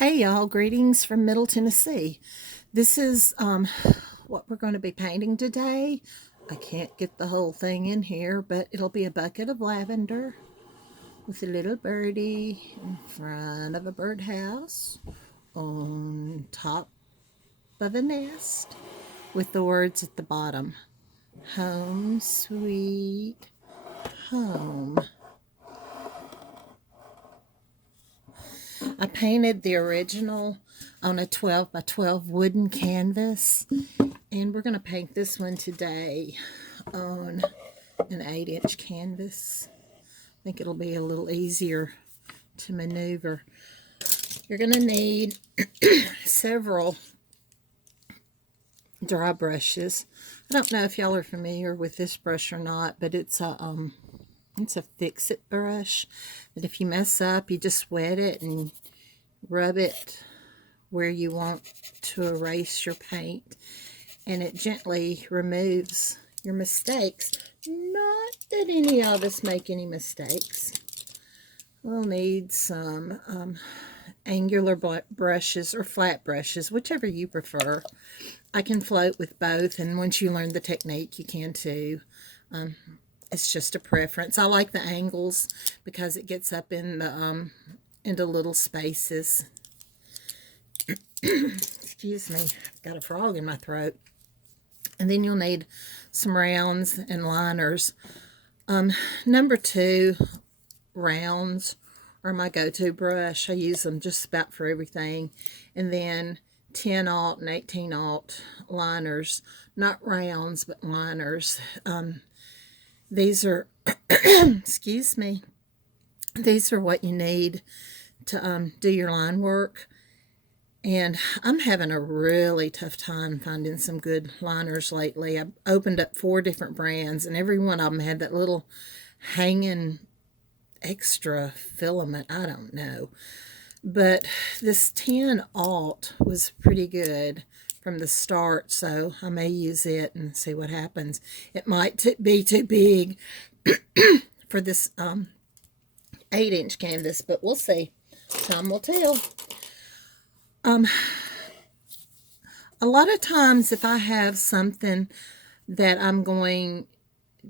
Hey y'all, greetings from Middle Tennessee. This is what we're going to be painting today. I can't get the whole thing in here, but it'll be a bucket of lavender with a little birdie in front of a birdhouse on top of a nest with the words at the bottom, home sweet home. I painted the original on a 12 by 12 wooden canvas, and we're going to paint this one today on an 8-inch canvas. I think it'll be a little easier to maneuver. You're going to need several dry brushes. I don't know if y'all are familiar with this brush or not, but it's a fix-it brush that if you mess up, you just wet it and rub it where you want to erase your paint, and it gently removes your mistakes. Not that any of us make any mistakes. We'll need some angular brushes or flat brushes, whichever you prefer. I can float with both, and once you learn the technique, you can too. It's just a preference. I like the angles because it gets up in the into little spaces. Excuse me, I've got a frog in my throat. And then you'll need some rounds and liners. Number 2 rounds are my go-to brush. I use them just about for everything. And then 10-aught and 18-aught liners, not rounds but liners. These are excuse me, these are what you need to do your line work. And I'm having a really tough time finding some good liners lately. I've opened up 4 different brands, and every one of them had that little hanging extra filament. I don't know. But this 10-aught was pretty good from the start, so I may use it and see what happens. It might be too big for this 8-inch canvas, but we'll see. Time will tell. A lot of times if I have something that I'm going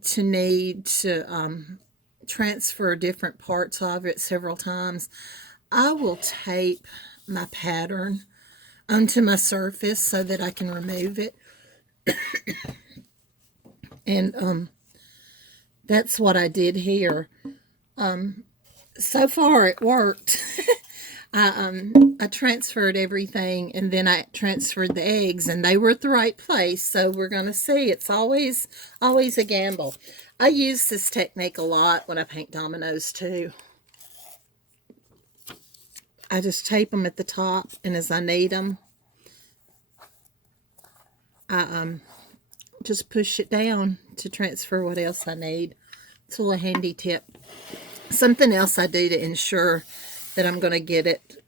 to need to transfer different parts of it several times, I will tape my pattern onto my surface so that I can remove it. And that's what I did here. So far it worked. I transferred everything, and then I transferred the eggs, and they were at the right place. So we're going to see. It's always a gamble. I use this technique a lot when I paint dominoes too. I just tape them at the top, and as I need them, I just push it down to transfer what else I need. It's a little handy tip. Something else I do to ensure that I'm going to get it,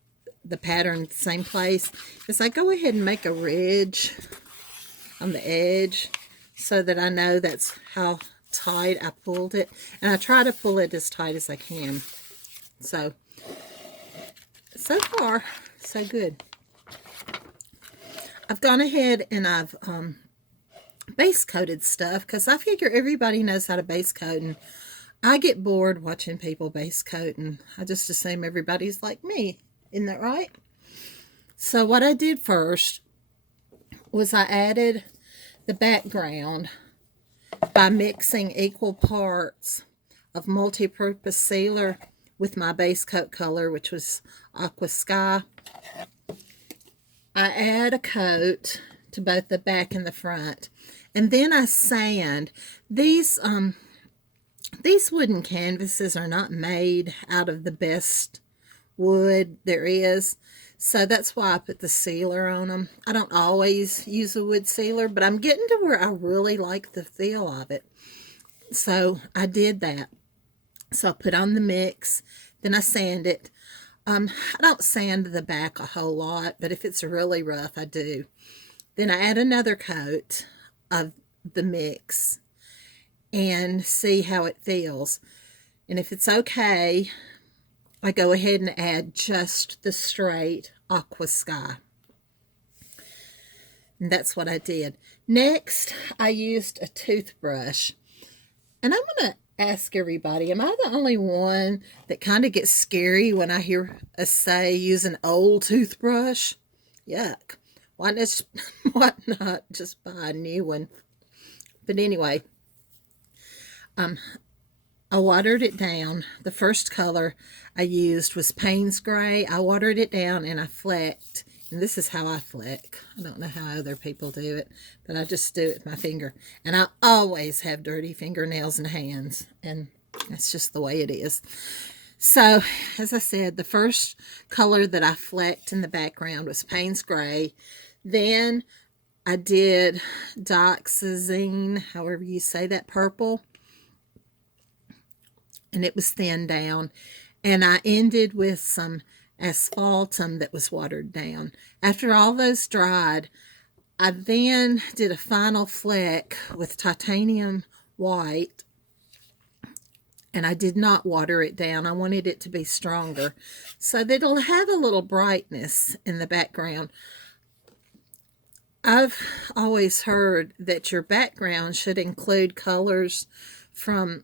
the pattern, the same place, is I go ahead and make a ridge on the edge so that I know that's how tight I pulled it. And I try to pull it as tight as I can. So far, so good. I've gone ahead and I've base coated stuff because I figure everybody knows how to base coat, and I get bored watching people base coat, and I just assume everybody's like me. Isn't that right? So what I did first was I added the background by mixing equal parts of multi-purpose sealer with my base coat color, which was Aqua Sky. I add a coat to both the back and the front, and then I sand. These wooden canvases are not made out of the best wood there is, so that's why I put the sealer on them. I don't always use a wood sealer, but I'm getting to where I really like the feel of it, so I did that. So I put on the mix, then I sand it. I don't sand the back a whole lot, but if it's really rough, I do. Then I add another coat of the mix and see how it feels. And if it's okay, I go ahead and add just the straight aqua sky. And that's what I did. Next, I used a toothbrush. And I'm going to ask everybody, am I the only one that kind of gets scary when I hear us say use an old toothbrush? Yuck. Why not just buy a new one? But anyway, I watered it down. The first color I used was Payne's Gray. I watered it down and I flecked. And this is how I fleck. I don't know how other people do it, but I just do it with my finger. And I always have dirty fingernails and hands. And that's just the way it is. So, as I said, the first color that I flecked in the background was Payne's Gray. Then I did Dioxazine, however you say that, purple. And it was thinned down. And I ended with some asphaltum that was watered down. After all those dried, I then did a final fleck with titanium white, and I did not water it down. I wanted it to be stronger so that it'll have a little brightness in the background. I've always heard that your background should include colors from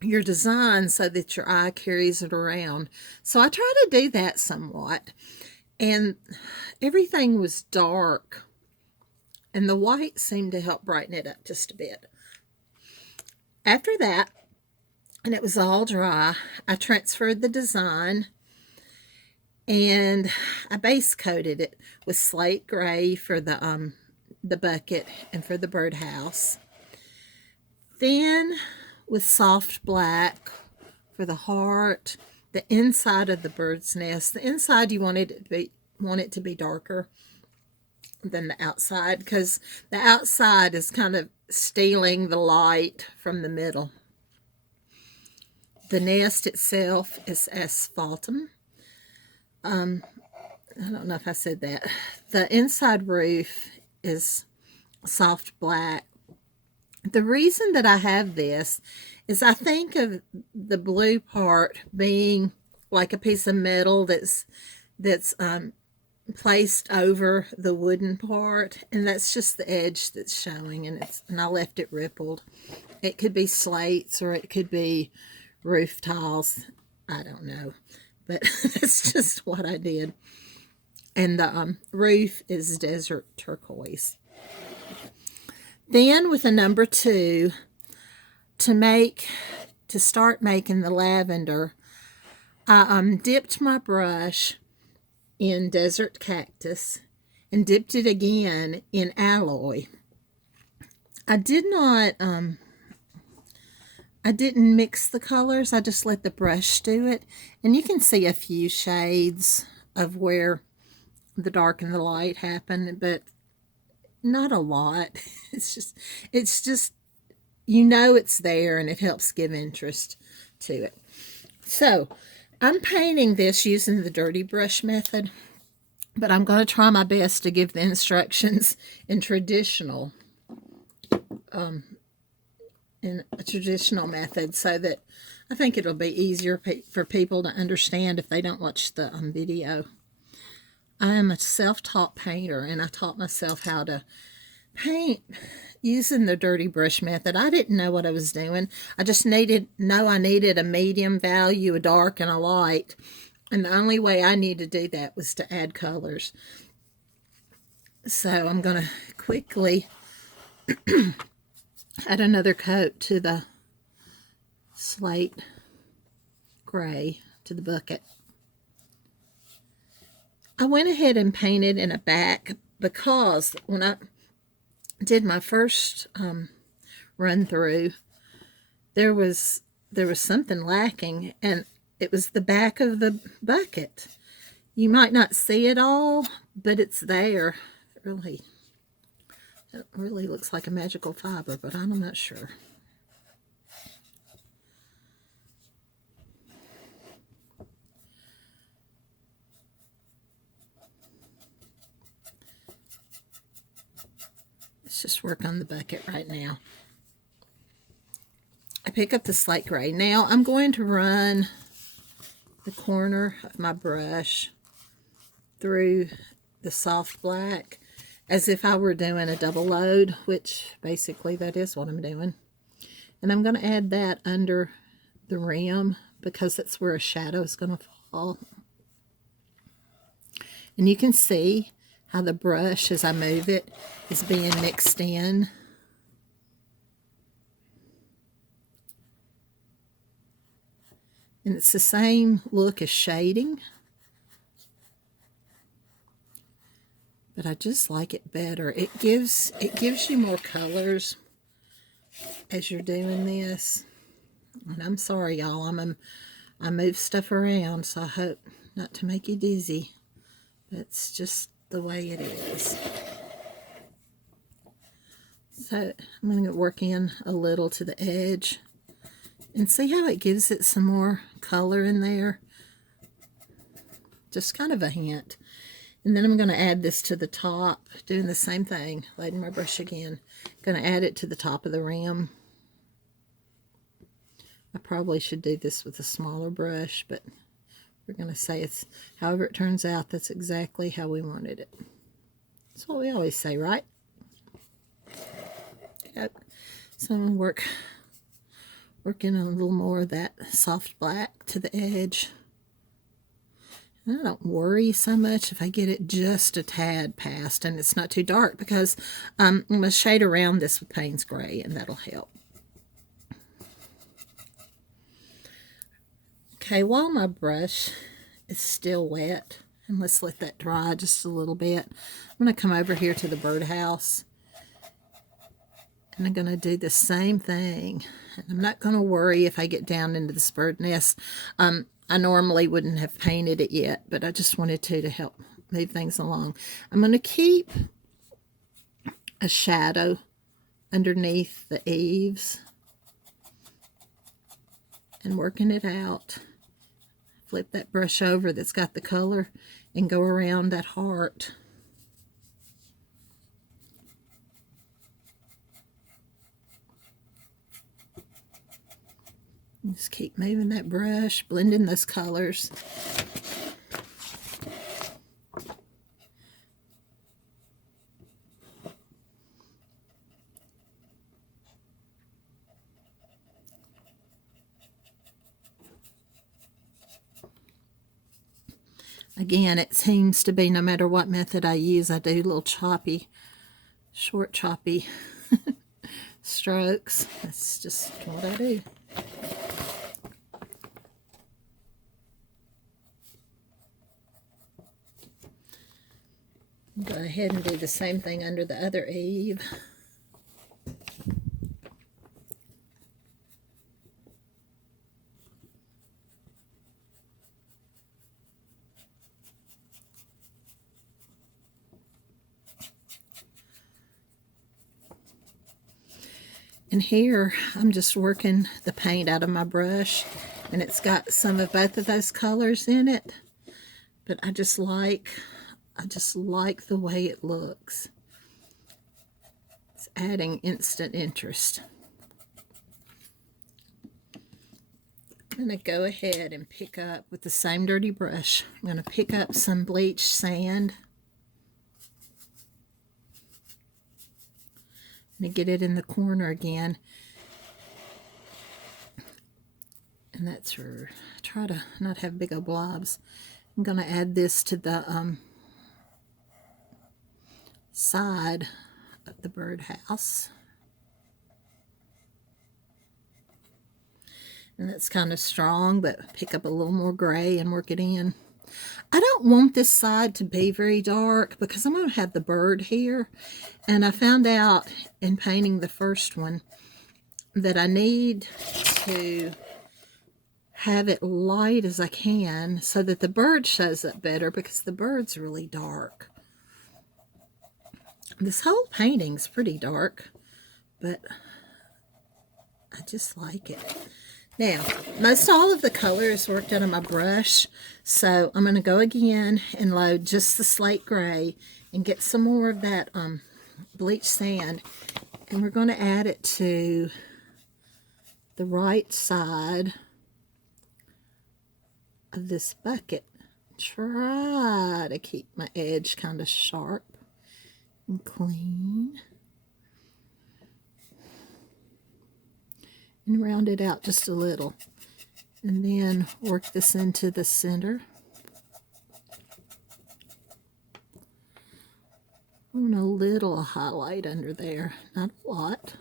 your design so that your eye carries it around. So I try to do that somewhat. And everything was dark. And the white seemed to help brighten it up just a bit. After that, and it was all dry, I transferred the design and I base coated it with slate gray for the bucket and for the birdhouse. Then with soft black for the heart, the inside of the bird's nest. The inside you want it to be darker than the outside, because the outside is kind of stealing the light from the middle. The nest itself is asphaltum. I don't know if I said that. The inside roof is soft black. The reason that I have this is I think of the blue part being like a piece of metal that's placed over the wooden part, and that's just the edge that's showing, and I left it rippled. It could be slates or it could be roof tiles. I don't know, but that's just what I did. And the roof is desert turquoise. Then with a number 2, to start making the lavender, I dipped my brush in desert cactus and dipped it again in alloy. I didn't mix the colors. I just let the brush do it. And you can see a few shades of where the dark and the light happen, but not a lot. It's just you know it's there, and it helps give interest to it. So I'm painting this using the dirty brush method, but I'm going to try my best to give the instructions in a traditional method, so that I think it'll be easier for people to understand if they don't watch the video. I am a self-taught painter, and I taught myself how to paint using the dirty brush method. I didn't know what I was doing. I just needed a medium value, a dark and a light. And the only way I needed to do that was to add colors. So I'm going to quickly add another coat to the slate gray to the bucket. I went ahead and painted in a back because when I did my first run through, there was something lacking, and it was the back of the bucket. You might not see it all, but it's there. It really looks like a magical fiber, but I'm not sure. Let's just work on the bucket right now. I pick up the slate gray. Now I'm going to run the corner of my brush through the soft black as if I were doing a double load, which basically that is what I'm doing. And I'm going to add that under the rim because that's where a shadow is going to fall. And you can see how the brush, as I move it, is being mixed in. And it's the same look as shading, but I just like it better. It gives you more colors as you're doing this. And I'm sorry, y'all. I move stuff around, so I hope not to make you dizzy. That's just the way it is. So I'm going to work in a little to the edge. And see how it gives it some more color in there? Just kind of a hint. And then I'm going to add this to the top, doing the same thing, loading my brush again. Going to add it to the top of the rim. I probably should do this with a smaller brush, but we're going to say it's however it turns out, that's exactly how we wanted it. That's what we always say, right? Yep. So I'm going to work in a little more of that soft black to the edge. And I don't worry so much if I get it just a tad past and it's not too dark, because I'm going to shade around this with Payne's Gray, and that'll help. Okay, while my brush is still wet, and let's let that dry just a little bit, I'm going to come over here to the birdhouse. And I'm going to do the same thing. And I'm not going to worry if I get down into this bird nest. I normally wouldn't have painted it yet, but I just wanted to help move things along. I'm going to keep a shadow underneath the eaves and working it out. Flip that brush over that's got the color and go around that heart. Just keep moving that brush, blending those colors. Again, it seems to be no matter what method I use, I do little choppy, short choppy strokes. That's just what I do. Go ahead and do the same thing under the other eave. And here I'm just working the paint out of my brush, and it's got some of both of those colors in it, but I just like the way it looks. It's adding instant interest. I'm going to go ahead and pick up with the same dirty brush. I'm going to pick up some bleached sand. I'm going to get it in the corner again. And that's for, try to not have big old blobs. I'm going to add this to the side of the birdhouse. And that's kind of strong, but pick up a little more gray and work it in. I don't want this side to be very dark because I'm going to have the bird here. And I found out in painting the first one that I need to have it light as I can so that the bird shows up better, because the bird's really dark. This whole painting's pretty dark, but I just like it. Now, most all of the color is worked out on my brush, so I'm going to go again and load just the slate gray and get some more of that bleached sand, and we're going to add it to the right side of this bucket. Try try to keep my edge kind of sharp and clean. And round it out just a little. And then work this into the center. I want a little highlight under there, not a lot.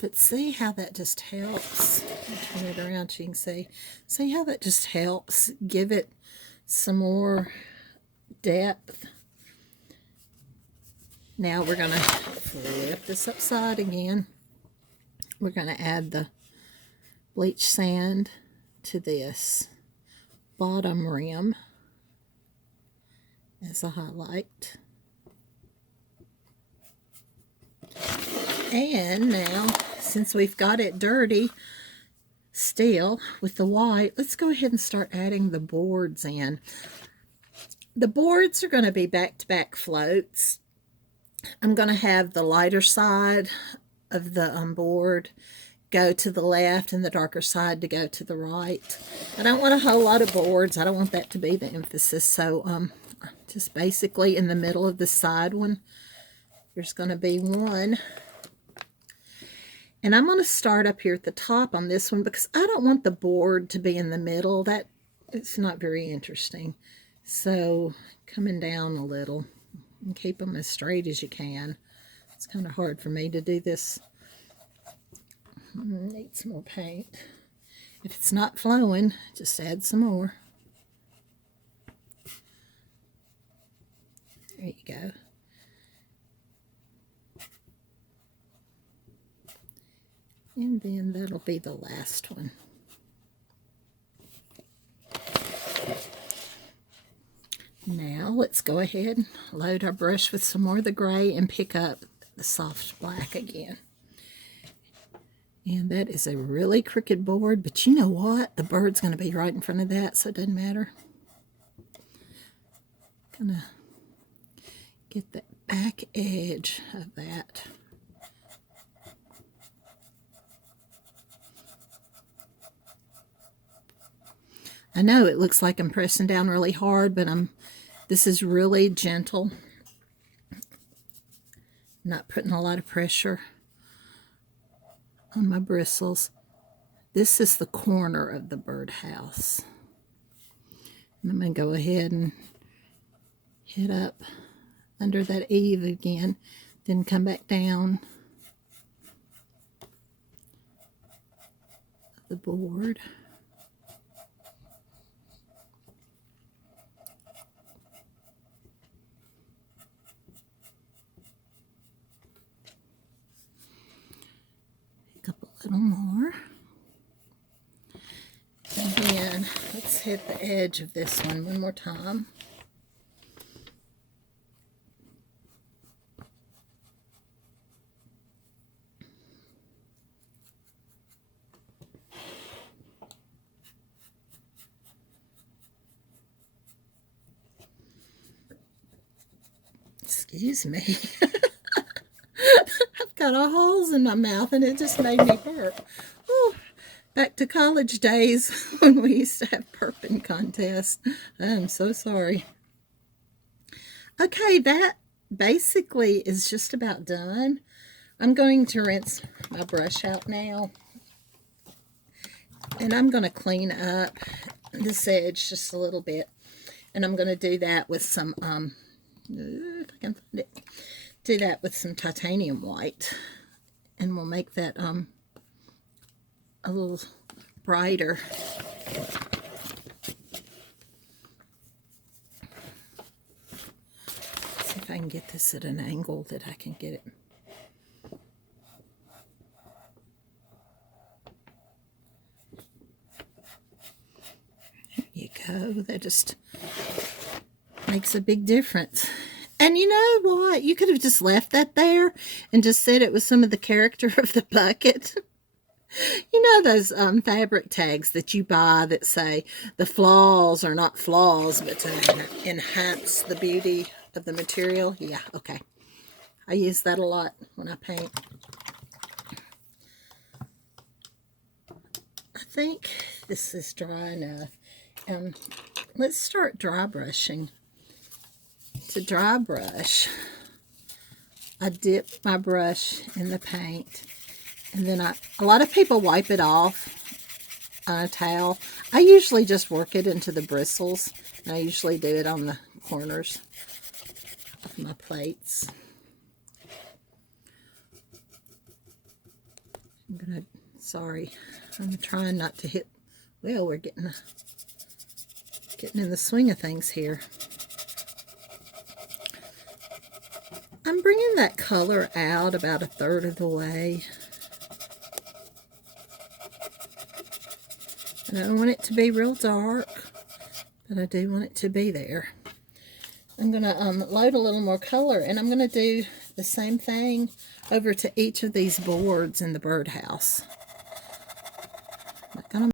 But see how that just helps. I'll turn it around so you can see. See how that just helps give it some more depth. Now we're going to flip this upside again. We're going to add the bleach sand to this bottom rim as a highlight. And now, since we've got it dirty still with the white, let's go ahead and start adding the boards in. The boards are going to be back-to-back floats. I'm going to have the lighter side of the board go to the left and the darker side to go to the right. I don't want a whole lot of boards. I don't want that to be the emphasis. So just basically in the middle of the side one, there's going to be one. And I'm going to start up here at the top on this one because I don't want the board to be in the middle. That it's not very interesting. So coming down a little and keep them as straight as you can. It's kind of hard for me to do this. Need some more paint. If it's not flowing, just add some more. There you go. And then that'll be the last one. Now let's go ahead and load our brush with some more of the gray and pick up the soft black again. And that is a really crooked board, but you know what? The bird's going to be right in front of that, so it doesn't matter. Gonna get that back edge of that. I know it looks like I'm pressing down really hard, but this is really gentle. Not putting a lot of pressure on my bristles. This is the corner of the birdhouse. And I'm going to go ahead and hit up under that eave again, then come back down the board. A little more. And then let's hit the edge of this one more time. Excuse me. Got all holes in my mouth and it just made me burp. Oh, back to college days when we used to have burping contests. I'm so sorry. Okay, that basically is just about done. I'm going to rinse my brush out now. And I'm going to clean up this edge just a little bit. And I'm going to do that with some, if I can find it. Do that with some titanium white, and we'll make that a little brighter. See if I can get this at an angle that I can get it. There you go. That just makes a big difference. And you know what? You could have just left that there and just said it was some of the character of the bucket. You know those fabric tags that you buy that say the flaws are not flaws, but to enhance the beauty of the material? Yeah, okay. I use that a lot when I paint. I think this is dry enough. Let's start dry brushing. To dry brush, I dip my brush in the paint, and then a lot of people wipe it off on a towel. I usually just work it into the bristles, and I usually do it on the corners of my plates. I'm trying not to hit. Well, we're getting in the swing of things here. I'm bringing that color out about 1/3 of the way. And I don't want it to be real dark, but I do want it to be there. I'm going to load a little more color, and I'm going to do the same thing over to each of these boards in the birdhouse.